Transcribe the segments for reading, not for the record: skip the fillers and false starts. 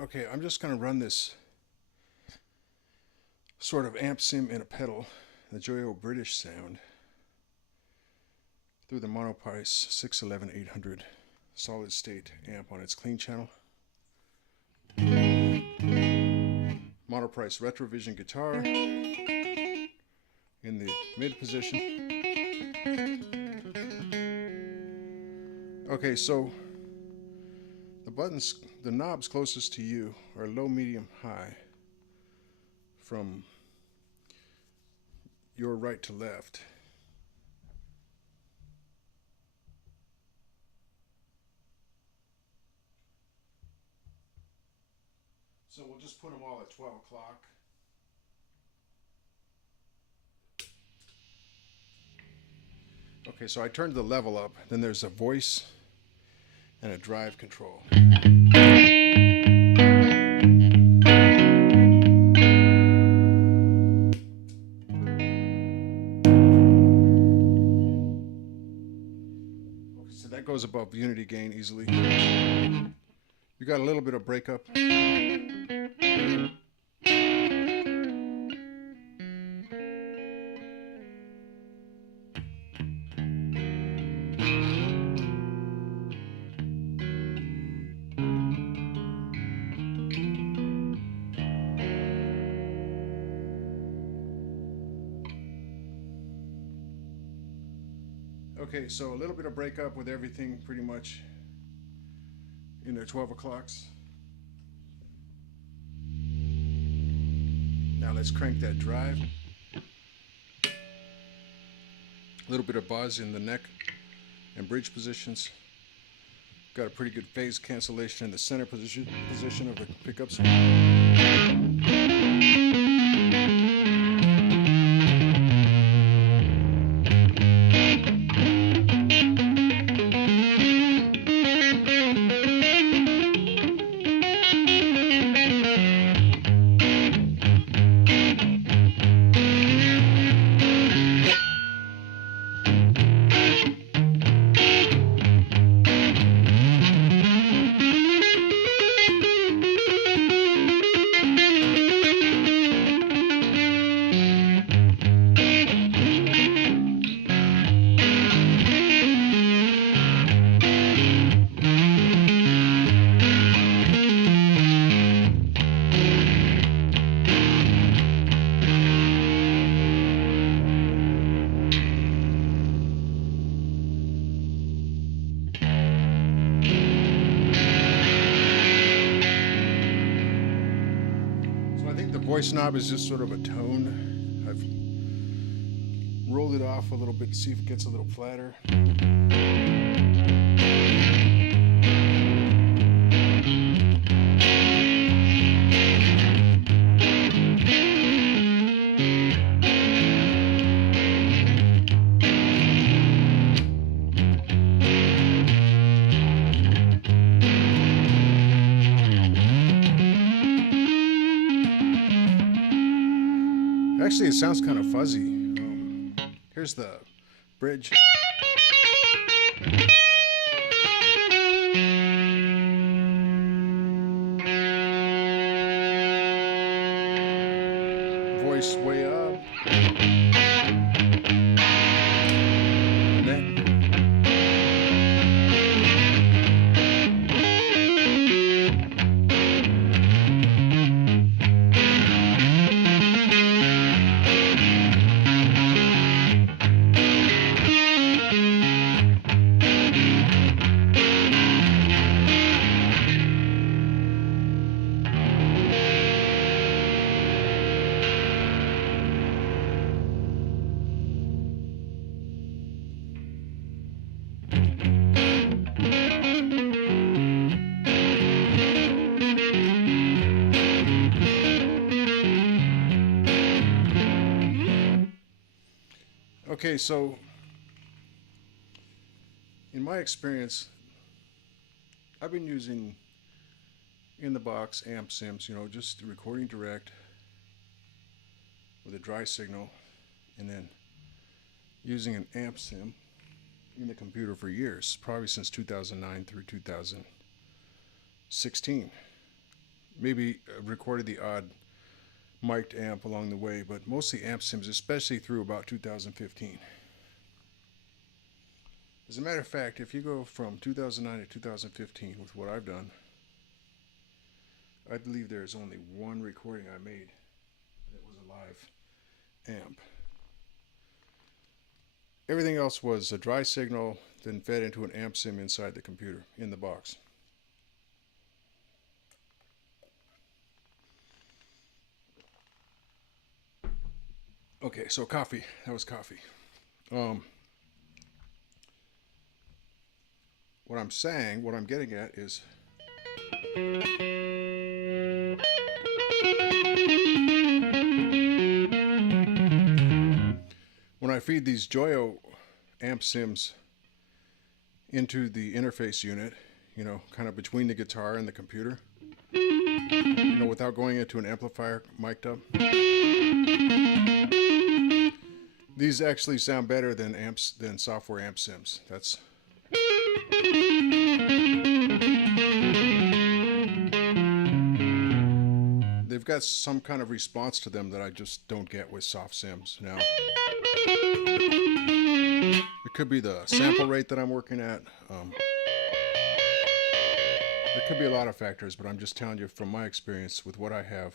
Okay, I'm just going to run this sort of amp sim in a pedal, the Joyo British sound, through the Monoprice 611 800 solid state amp on its clean channel. Monoprice Retrovision guitar in the mid position. Okay, so the knobs closest to you are low, medium, high from your right to left. So we'll just put them all at 12 o'clock. Okay, so I turned the level up. Then there's a voice and a drive control. Okay, so that goes above unity gain easily. You got a little bit of breakup. Okay, so a little bit of breakup with everything pretty much in their 12 o'clocks. Now let's crank that drive. A little bit of buzz in the neck and bridge positions. Got a pretty good phase cancellation in the center position of the pickups. Voice knob is just sort of a tone. I've rolled it off a little bit to see if it gets a little flatter. Actually, it sounds kind of fuzzy. Here's the bridge. Voice way up. And then okay, so in my experience, I've been using in the box amp sims, just recording direct with a dry signal, and then using an amp sim in the computer for years, probably since 2009 through 2016. Maybe recorded the odd mic'd amp along the way, but mostly amp sims, especially through about 2015. As a matter of fact, if you go from 2009 to 2015 with what I've done, I believe there's only one recording I made that was a live amp. Everything else was a dry signal, then fed into an amp sim inside the computer, in the box. Okay, so coffee. That was coffee. What I'm saying, what I'm getting at is when I feed these Joyo amp sims into the interface unit, kind of between the guitar and the computer, without going into an amplifier mic'd up, these actually sound better than software amp sims. They've got some kind of response to them that I just don't get with soft sims. Now, it could be the sample rate that I'm working at. There could be a lot of factors, but I'm just telling you from my experience with what I have.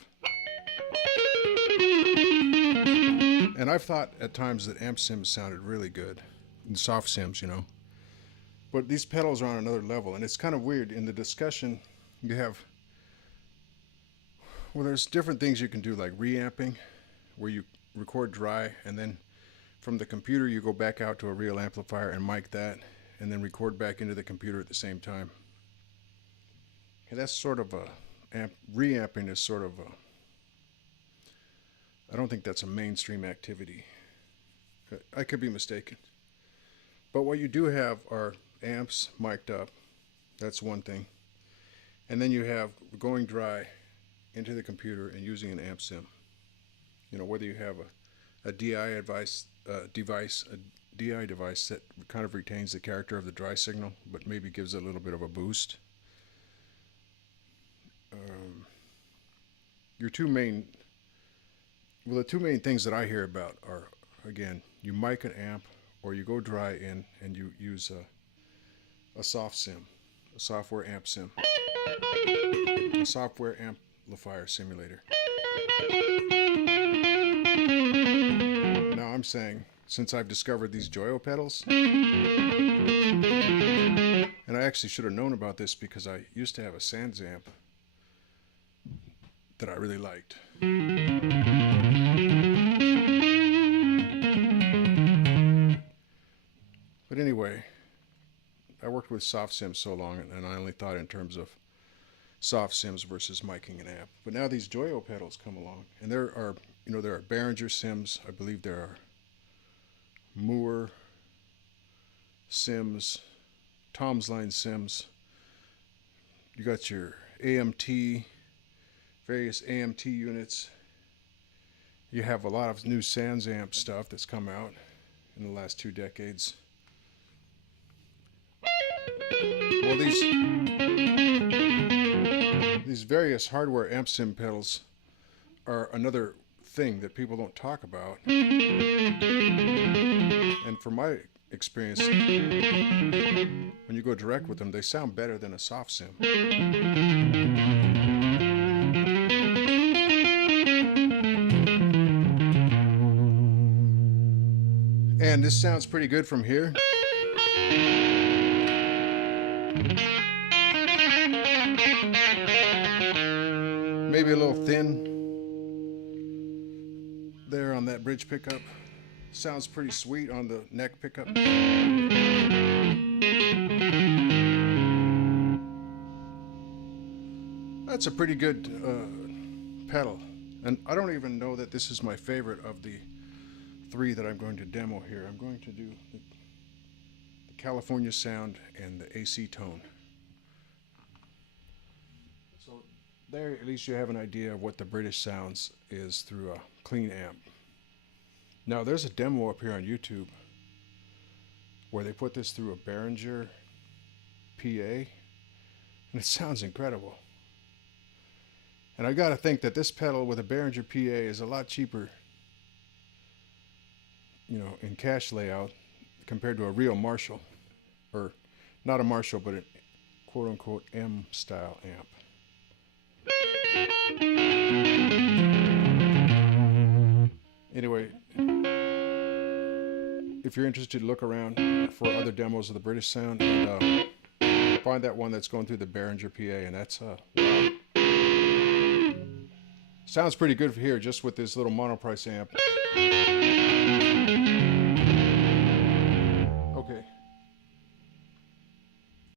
And I've thought at times that amp sims sounded really good, and soft sims, But these pedals are on another level, and it's kind of weird. In the discussion, there's different things you can do, like reamping, where you record dry, and then from the computer you go back out to a real amplifier and mic that, and then record back into the computer at the same time. And that's sort of reamping is sort of I don't think that's a mainstream activity. I could be mistaken. But what you do have are amps mic'd up. That's one thing. And then you have going dry into the computer and using an amp sim. Whether you have a DI device that kind of retains the character of the dry signal, but maybe gives it a little bit of a boost. The two main things that I hear about are, again, you mic an amp, or you go dry in and you use a soft sim, a software amp sim, a software amplifier simulator. Now I'm saying, since I've discovered these Joyo pedals, and I actually should have known about this because I used to have a Sans amp that I really liked. But anyway, I worked with soft sims so long, and I only thought in terms of soft sims versus miking an amp. But now these Joyo pedals come along, and there are Behringer sims. I believe there are Moore sims, Tom's Line sims. You got your AMT, various AMT units. You have a lot of new Sans amp stuff that's come out in the last 2 decades. Well, these various hardware amp sim pedals are another thing that people don't talk about. And from my experience, when you go direct with them, they sound better than a soft sim. And this sounds pretty good from here. Maybe a little thin there on that bridge pickup. Sounds pretty sweet on the neck pickup. That's a pretty good pedal. And I don't even know that this is my favorite of the 3 that I'm going to demo here. I'm going to do the California Sound and the AC Tone. So there, at least you have an idea of what the British Sounds is through a clean amp. Now there's a demo up here on YouTube where they put this through a Behringer PA, and it sounds incredible. And I gotta think that this pedal with a Behringer PA is a lot cheaper, in cash layout compared to a real Marshall, or not a Marshall, but a quote unquote M style amp. Anyway, if you're interested, look around for other demos of the British sound and find that one that's going through the Behringer PA, and that's wow. Sounds pretty good for here just with this little monoprice amp.